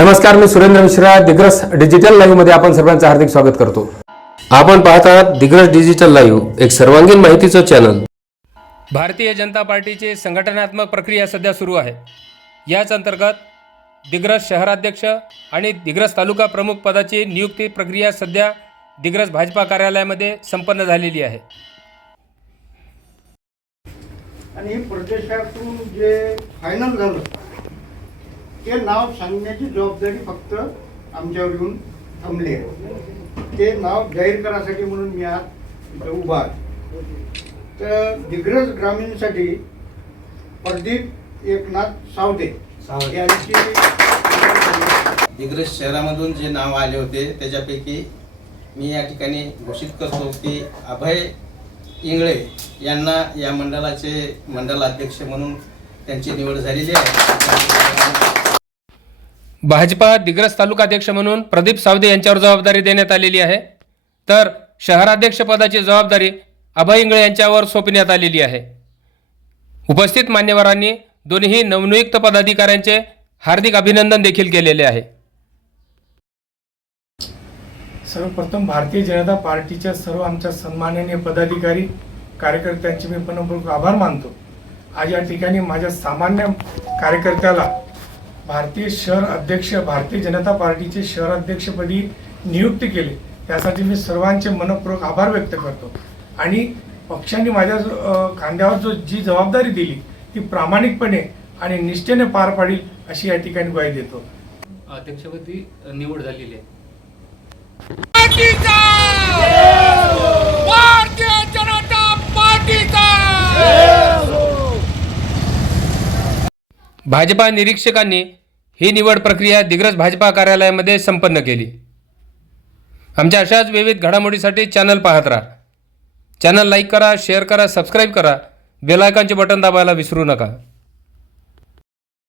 नमस्कार मी सुरेंद्र मिश्रा दिग्रस डिजिटल लाईव्हमध्ये आपण सर्वांचं हार्दिक स्वागत करतो. आपण पाहत आहात दिग्रस डिजिटल लाईव्ह एक सर्वांगीण माहितीचं चॅनल भारतीय जनता पार्टीची संघटनात्मक प्रक्रिया सध्या सुरू आहे. याच अंतर्गत दिग्रस शहराध्यक्ष आणि दिग्रस तालुका प्रमुख पदाची नियुक्ती प्रक्रिया सध्या दिग्रस भाजपा कार्यालयामध्ये संपन्न झालेली आहे. आणि प्रदेशातून जे फायनल झालं ते नाव सांगण्याची जबाबदारी फक्त आमच्यावर येऊन थांबली आहे. ते नाव जाहीर करासाठी म्हणून मी आज इथं उभा आहे. तर दिग्रस ग्रामीणसाठी प्रदीप एकनाथ सावदे यांची दिग्रस शहरामधून जे नाव आले होते त्याच्यापैकी मी या ठिकाणी घोषित करतो की अभय इंगळे यांना या मंडळाचे मंडल अध्यक्ष म्हणून त्यांची निवड झालेली आहे. भाजपा दिग्रस तालुकाध्यक्ष म्हणून प्रदीप सावदे यांच्यावर जबाबदारी देण्यात आलेली आहे. तर शहराध्यक्षपदाची जबाबदारी अभय इंगळे यांच्यावर सोपण्यात आलेली आहे. उपस्थित मान्यवरांनी दोन्ही नवनियुक्त पदाधिकाऱ्यांचे हार्दिक अभिनंदन देखील केलेले आहे. सर्वप्रथम भारतीय जनता पार्टीच्या सर्व आमच्या सन्माननीय पदाधिकारी कार्यकर्त्यांचे मी मनपूर्वक आभार मानतो. आज या ठिकाणी माझ्या सामान्य कार्यकर्त्याला भारतीय शहर अध्यक्ष भारतीय जनता पार्टीचे शहर अध्यक्षपदी नियुक्त केले. त्यासाठी मी सर्वांचे मनपूर्वक आभार व्यक्त करतो. आणि पक्षाने माझ्या खांद्यावर जो जी जबाबदारी दिली ती प्रामाणिकपणे आणि निष्ठेने पार पाडील अशी या ठिकाणी ग्वाही देतो. अध्यक्षपदी निवड झालेली आहे. भाजपा निरीक्षकांनी ही निवड प्रक्रिया दिग्रस भाजपा कार्यालयामध्ये संपन्न केली. आमच्या अशाच विविध घडामोडीसाठी चॅनल पाहत राहा. चॅनल लाईक करा शेअर करा सबस्क्राईब करा. बेलायकॉनचे बटन दाबायला विसरू नका.